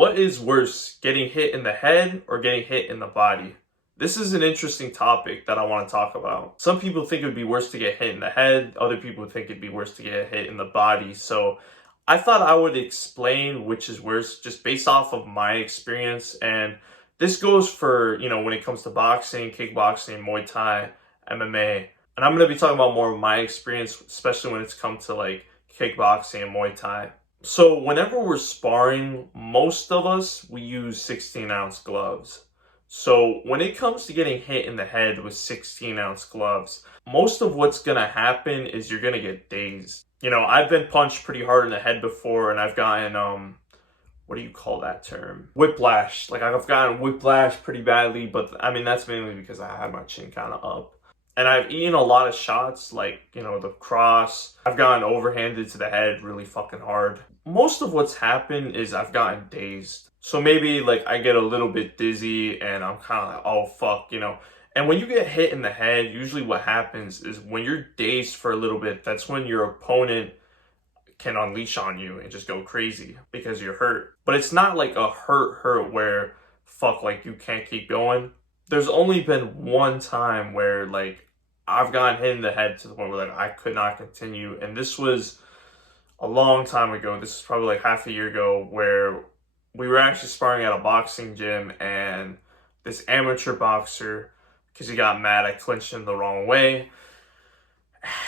What is worse, getting hit in the head or getting hit in the body? This is an interesting topic that I want to talk about. Some people think it would be worse to get hit in the head. Other people think it'd be worse to get hit in the body. So I thought I would explain which is worse just based off of my experience. And this goes for, when it comes to boxing, kickboxing, Muay Thai, MMA. And I'm going to be talking about more of my experience, especially when it's come to like kickboxing and Muay Thai. So whenever we're sparring, most of us, we use 16-ounce gloves. So when it comes to getting hit in the head with 16-ounce gloves, most of what's going to happen is you're going to get dazed. I've been punched pretty hard in the head before, and I've gotten, what do you call that term? Whiplash. Like, I've gotten whiplash pretty badly, but I mean, that's mainly because I had my chin kind of up. And I've eaten a lot of shots, like, the cross. I've gotten overhanded to the head really fucking hard. Most of what's happened is I've gotten dazed. So maybe, like, I get a little bit dizzy and I'm kind of like, oh, fuck, And when you get hit in the head, usually what happens is when you're dazed for a little bit, that's when your opponent can unleash on you and just go crazy because you're hurt. But it's not like a hurt where, fuck, like, you can't keep going. There's only been one time where, like, I've gotten hit in the head to the point where, like, I could not continue. And this was a long time ago. This is probably like half a year ago, where we were actually sparring at a boxing gym, and this amateur boxer, because he got mad I clinched him the wrong way,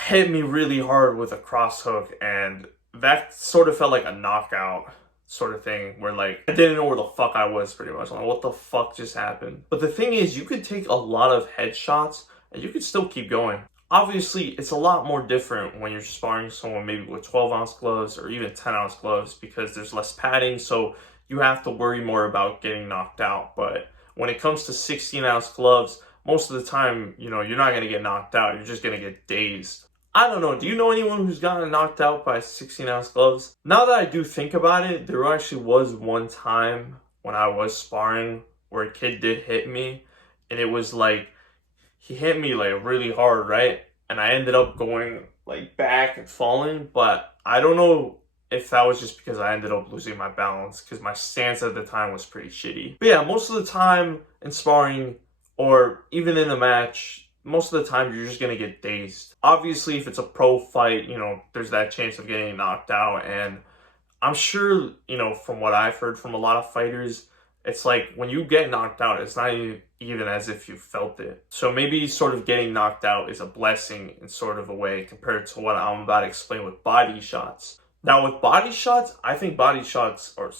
hit me really hard with a cross hook, and that sort of felt like a knockout sort of thing, where, like, I didn't know where the fuck I was, pretty much. I'm like, what the fuck just happened? But the thing is, you could take a lot of headshots and you could still keep going. Obviously, it's a lot more different when you're sparring someone maybe with 12-ounce gloves or even 10-ounce gloves, because there's less padding, so you have to worry more about getting knocked out. But when it comes to 16-ounce gloves, most of the time, you're not going to get knocked out. You're just going to get dazed. I don't know. Do you know anyone who's gotten knocked out by 16-ounce gloves? Now that I do think about it, there actually was one time when I was sparring where a kid did hit me, and it was like, he hit me like really hard, right? And I ended up going like back and falling, but I don't know if that was just because I ended up losing my balance, because my stance at the time was pretty shitty. But yeah, most of the time in sparring, or even in a match, most of the time you're just going to get dazed. Obviously, if it's a pro fight, there's that chance of getting knocked out. And I'm sure, from what I've heard from a lot of fighters, it's like when you get knocked out, it's not even as if you felt it. So maybe sort of getting knocked out is a blessing in sort of a way compared to what I'm about to explain with body shots. Now, with body shots, I think body shots are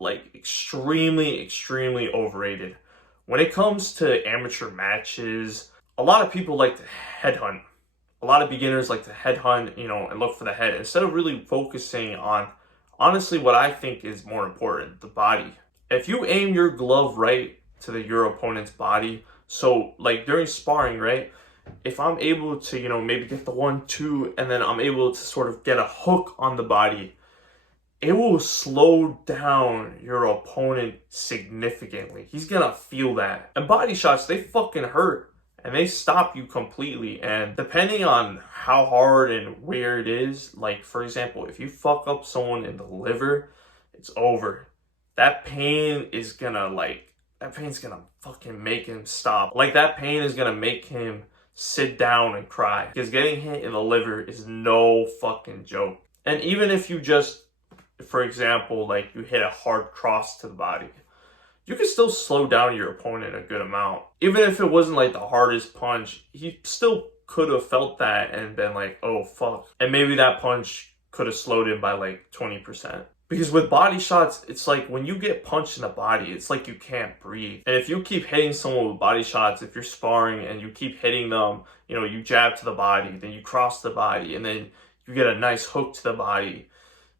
like extremely, extremely overrated. When it comes to amateur matches, a lot of people like to headhunt. A lot of beginners like to headhunt, and look for the head instead of really focusing on, honestly, what I think is more important, the body. If you aim your glove right to your opponent's body, so like during sparring, right? If I'm able to, maybe get the 1-2, and then I'm able to sort of get a hook on the body, it will slow down your opponent significantly. He's gonna feel that. And body shots, they fucking hurt. And they stop you completely. And depending on how hard and where it is, like, for example, if you fuck up someone in the liver, it's over. That pain is gonna, that pain's gonna fucking make him stop. Like, that pain is gonna make him sit down and cry. Because getting hit in the liver is no fucking joke. And even if you just, for example, like, you hit a hard cross to the body, you can still slow down your opponent a good amount. Even if it wasn't like the hardest punch, he still could have felt that and been like, oh fuck. And maybe that punch could have slowed him by like 20%. Because with body shots, it's like when you get punched in the body, it's like you can't breathe. And if you keep hitting someone with body shots, if you're sparring and you keep hitting them, you jab to the body, then you cross the body, and then you get a nice hook to the body,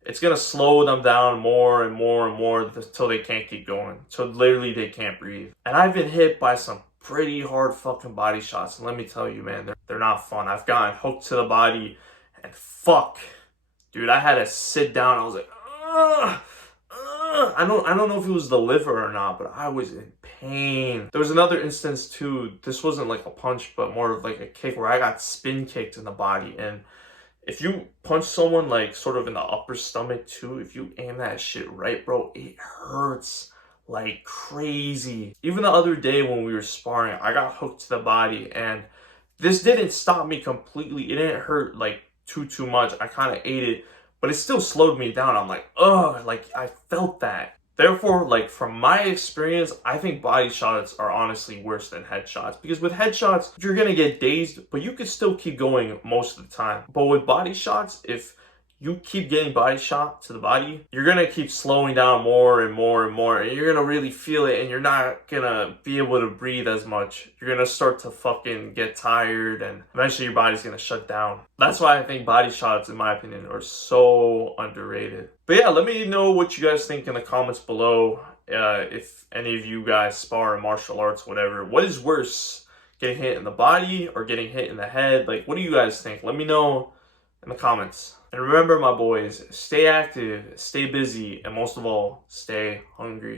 it's going to slow them down more and more and more until they can't keep going. So literally they can't breathe. And I've been hit by some pretty hard fucking body shots. And let me tell you, man, they're not fun. I've gotten hooked to the body, and fuck, dude, I had to sit down. I was like, ugh. I don't know if it was the liver or not, but I was in pain. There was another instance too. This wasn't like a punch, but more of like a kick, where I got spin kicked in the body, and If you punch someone like sort of in the upper stomach too, if you aim that shit right, bro, it hurts like crazy. Even the other day when we were sparring, I got hooked to the body, and this didn't stop me completely. It didn't hurt like too much. I kind of ate it, but it still slowed me down. I'm like, ugh, like I felt that. Therefore, like from my experience, I think body shots are honestly worse than headshots, because with headshots, you're gonna get dazed, but you can still keep going most of the time. But with body shots, if you keep getting body shot to the body, you're gonna keep slowing down more and more and more, and you're gonna really feel it, and you're not gonna be able to breathe as much. You're gonna start to fucking get tired, and eventually your body's gonna shut down. That's why I think body shots, in my opinion, are so underrated. But yeah, let me know what you guys think in the comments below. If any of you guys spar in martial arts, whatever, what is worse, getting hit in the body or getting hit in the head? Like, what do you guys think? Let me know in the comments. And remember, my boys, stay active, stay busy, and most of all, stay hungry.